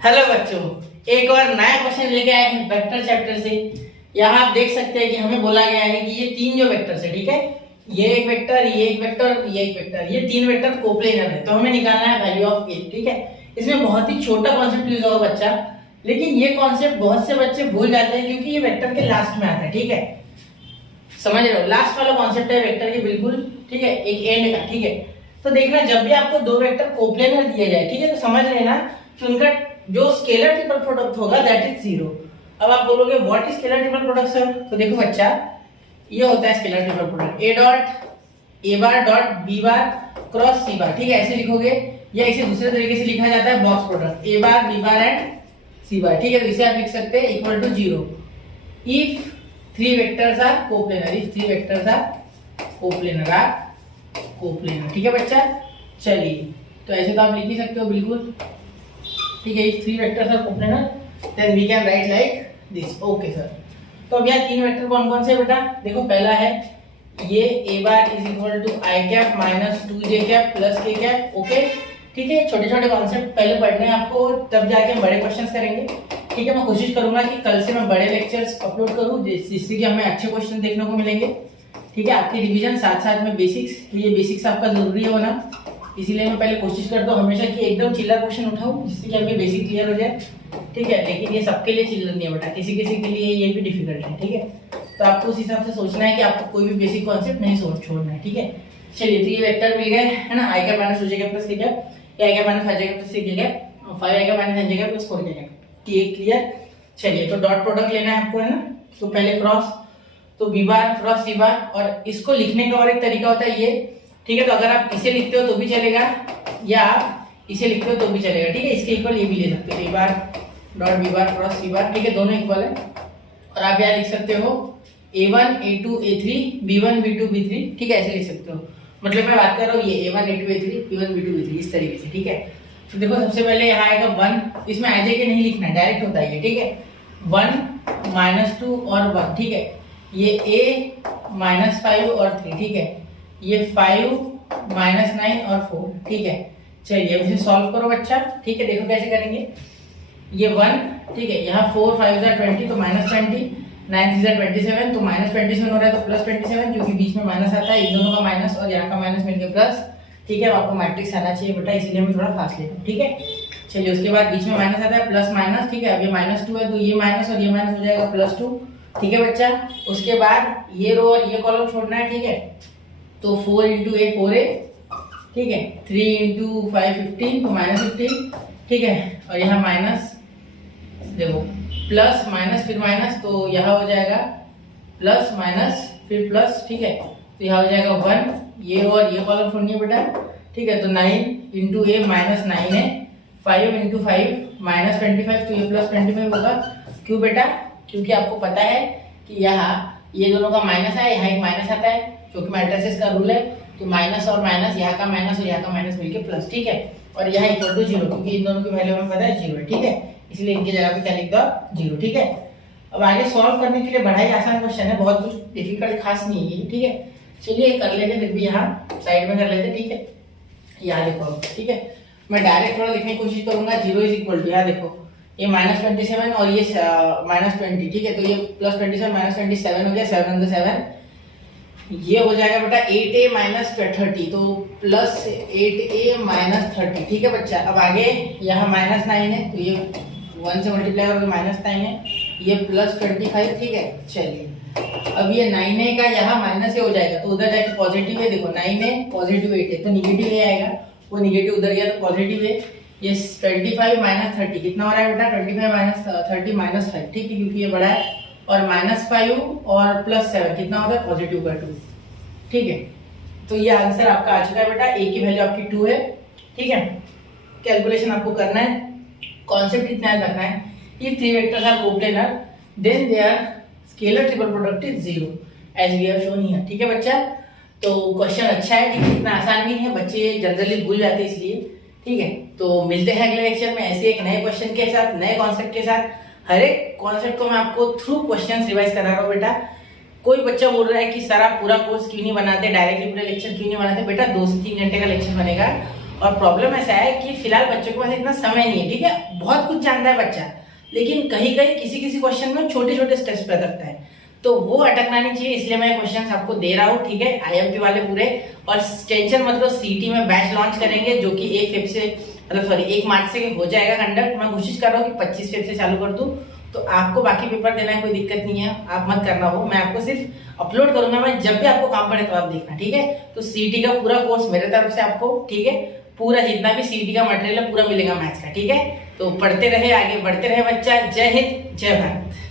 Hello बच्चों, एक और नया क्वेश्चन लेके आए हैं वेक्टर चैप्टर से। यहाँ आप देख सकते हैं कि हमें बोला गया है कि ये तीन जो वेक्टर्स है, ठीक है, ये एक वेक्टर, ये एक वेक्टर, ये एक वेक्टर, ये तीन वेक्टर कोप्लेनर है। तो हमें निकालना है वैल्यू ऑफ ए, ठीक है। इसमें बहुत ही छोटा कॉन्सेप्ट यूज होगा बच्चा, लेकिन ये कॉन्सेप्ट बहुत से बच्चे भूल जाते हैं क्योंकि ये वेक्टर के लास्ट में आता है, ठीक है। समझ रहे हो, लास्ट वाला कॉन्सेप्ट है वेक्टर के, बिल्कुल ठीक है, एक एंड का, ठीक है। तो देखना, जब भी आपको दो वेक्टर कोप्लेनर दिए जाए, ठीक है, तो समझ लेना कि उनका जो स्केलर ट्रिपल प्रोडक्ट होगा दैट इज जीरो। अब आप बोलोगे what is scalar triple product sir? तो देखो बच्चा, ये होता है scalar triple product, A dot A bar dot B bar cross C bar, ठीक है, ऐसे लिखोगे। या इसे दूसरे तरीके से लिखा जाता है box product, A bar B bar and C bar, ठीक है। तो इसे आप लिख सकते हैं equal to zero if three vectors are coplanar, if three vectors are coplanar, ठीक है बच्चा। चलिए, तो ऐसे तो आप लिख ही सकते हो बिल्कुल, ठीक है। If three vectors are coplanar then we can write like this, okay sir. तो अब यहाँ तीन वेक्टर कौन कौन से बेटा? देखो, पहला है ये A bar is equal to I cap minus 2j cap plus k cap, okay, ठीक है। छोटे छोटे कॉन्सेप्ट पहले पढ़ने हैं आपको, तब जाके हम बड़े क्वेश्चंस करेंगे, ठीक है। मैं कोशिश करूंगा कि कल से मैं बड़े लेक्चर्स अपलोड करूं जिससे कि हमें अच्छे क्वेश्चन देखने को मिलेंगे, ठीक है। आपकी रिवीजन साथ साथ में बेसिक्स, तो ये बेसिक्स आपका जरूरी है होना, इसीलिए मैं पहले कोशिश करता हूँ हमेशा कि एकदम चिल्ला क्वेश्चन उठाऊं जिससे कि हमें बेसिक क्लियर हो जाए, ठीक है। लेकिन ये सबके लिए चिल्ला नहीं है बेटा, किसी किसी के लिए ये भी डिफिकल्ट है, ठीक है। तो आपको उस हिसाब से सोचना है कि आपको कोई भी बेसिक कॉन्सेप्ट नहीं छोड़ना है, ठीक है। चलिए, तो ये वेक्टर मिल गए है ना, I cap minus 2j cap plus k cap, I cap minus 5j cap plus 6k cap, 5 I cap minus 9j cap plus 4k cap, clear. चलिए, तो डॉट प्रोडक्ट लेना है आपको, है ना। तो पहले क्रॉस, तो बी बार क्रॉस सी बार, और इसको लिखने का और एक तरीका होता है ये, ठीक है। तो अगर आप इसे लिखते हो तो भी चलेगा, या आप इसे लिखते हो तो भी चलेगा, ठीक है। इसके इक्वल ये भी ले सकते हो, A bar dot B bar cross C bar, ठीक है, दोनों इक्वल है। और आप यहाँ लिख सकते हो a1 a2 a3 b1 b2 b3, ठीक है, ऐसे लिख सकते हो। मतलब मैं बात कर रहा हूँ ये a1 a2 a3 b1 b2 b3 इस तरीके से, ठीक है। तो देखो, सबसे पहले यहाँ आएगा 1, इसमें aj के नहीं लिखना है, डायरेक्ट होता है ये, ठीक है। 1 -2 और 1, ठीक है। ये a -5 और 3, ठीक है। ये 5 -9 और 4, ठीक है। चलिए, अब इसे सॉल्व करो बच्चा, ठीक है। देखो कैसे करेंगे, ये 1, ठीक है, यहाँ 4 5 20 तो -20, 9 3 27 तो -27 हो रहा है, तो +27 क्योंकि बीच में माइनस आता है, इन दोनों का माइनस और यहाँ का माइनस मिलकर प्लस, ठीक है। आपको मैट्रिक्स आना चाहिए बेटा, इसीलिए मैं थोड़ा फास्ट ले रहा हूँ, ठीक है। चलिए, उसके बाद बीच में माइनस आता है, प्लस माइनस, ठीक है। अब ये -2 है तो ये माइनस और ये माइनस हो जाएगा +2, ठीक है बच्चा। उसके बाद ये रो और ये कॉलम छोड़ना है, ठीक है। तो 4 × a 4a, ठीक है, 3 × 5 15 तो -15, ठीक है। और यहाँ माइनस, देखो प्लस माइनस फिर माइनस, तो यहाँ हो जाएगा प्लस माइनस फिर प्लस, ठीक है। तो यहाँ हो जाएगा 1, ये और ये कॉलम छोड़नी है बेटा, ठीक है। तो 9 × a -9 है, 5 × 5 -25, तो ये +25 होगा। क्यों बेटा? क्योंकि आपको पता है कि यहाँ ये दोनों का माइनस है, यहाँ एक माइनस आता है, क्योंकि मैट्रिसेस का रूल है। तो माइनस और माइनस, यहाँ का माइनस और यहाँ का माइनस मिलके प्लस, ठीक है। और यहाँ इक्वल टू 0, क्योंकि इन दोनों की वैल्यू हमें पता है 0 है, ठीक है। इसलिए इनकी जगह पे क्या लिख दो 0, ठीक है। अब आगे सॉल्व करने के लिए बड़ा ही आसान क्वेश्चन है, बहुत कुछ डिफिकल्ट खास नहीं है, ठीक है। चलिए कर लेते, फिर भी यहाँ साइड में कर लेते, ठीक है। यहाँ देखो, ठीक है, मैं डायरेक्ट थोड़ा लिखने की कोशिश करूंगा। 0 इज इक्वल टू, यहाँ देखो, ये -27 और ये -20, ठीक है। तो ये +27 -27 हो गया, 7 × 7 ये हो जाएगा बेटा 8a - 30, तो +8a - 30, ठीक है बच्चा। अब आगे यहाँ -9 है, तो ये 1 से मल्टीप्लाई करके -9 है, ये +25, ठीक है। चलिए, अब ये 9a का यहाँ माइनस हो जाएगा, तो उधर जाके पॉजिटिव है, देखो 9a पॉजिटिव 8 है, तो निगेटिव ए आएगा, वो निगेटिव उधर गया तो पॉजिटिव है। ये 25 - 30 कितना हो रहा है बेटा? 25 - 30 -5, ठीक है, क्योंकि ये बड़ा है। और -5 और +7 कितना होता है? +2, ठीक है। तो ये आंसर आपका आ चुका है बेटा, ए की वैल्यू आपकी 2 है, ठीक है। कैलकुलेशन आपको करना है, कॉन्सेप्ट इतना याद रखना है, if three vectors are coplanar then their scalar triple product is 0 as we have shown here, ठीक है बच्चा। तो क्वेश्चन अच्छा है, ठीक है, इतना आसान भी नहीं है, बच्चे जनरली भूल जाते हैं इसलिए, ठीक है। तो मिलते हैं अगले लेक्चर में ऐसे एक नए क्वेश्चन के साथ, नए कॉन्सेप्ट के साथ। हर एक कॉन्सेप्ट को मैं आपको थ्रू क्वेश्चंस रिवाइज करा रहा हूँ बेटा। कोई बच्चा बोल रहा है कि सर आप पूरा कोर्स क्यों नहीं बनाते, डायरेक्टली पूरे लेक्चर क्यों नहीं बनाते? बेटा 2 से 3 घंटे का लेक्चर बनेगा और प्रॉब्लम ऐसा है कि फिलहाल बच्चों के पास इतना समय नहीं है, ठीक है। बहुत कुछ जानता है बच्चा, लेकिन कहीं कहीं किसी किसी क्वेश्चन में छोटे छोटे स्टेप्स पे अटकता है, तो वो अटकना नहीं चाहिए, इसलिए मैं क्वेश्चन आपको दे रहा हूँ, ठीक है। आईएमपी वाले पूरे, और टेंशन मतलब सीटी में बैच लॉन्च करेंगे जो कि 1 मार्च से हो जाएगा कंडक्ट। मैं कोशिश कर रहा हूँ कि 25 फेब से चालू कर दूं, तो आपको बाकी पेपर देना है, कोई दिक्कत नहीं है, आप मत करना हो। मैं आपको सिर्फ अपलोड करूंगा, मैं जब भी आपको काम पड़े तो आप देखना, ठीक है। तो सीटी का पूरा कोर्स मेरे तरफ से आपको, ठीक है, पूरा जितना भी सीटी का मटेरियल है पूरा मिलेगा मैथ्स का, ठीक है। तो पढ़ते रहे, आगे बढ़ते रहे बच्चा। जय हिंद, जय भारत।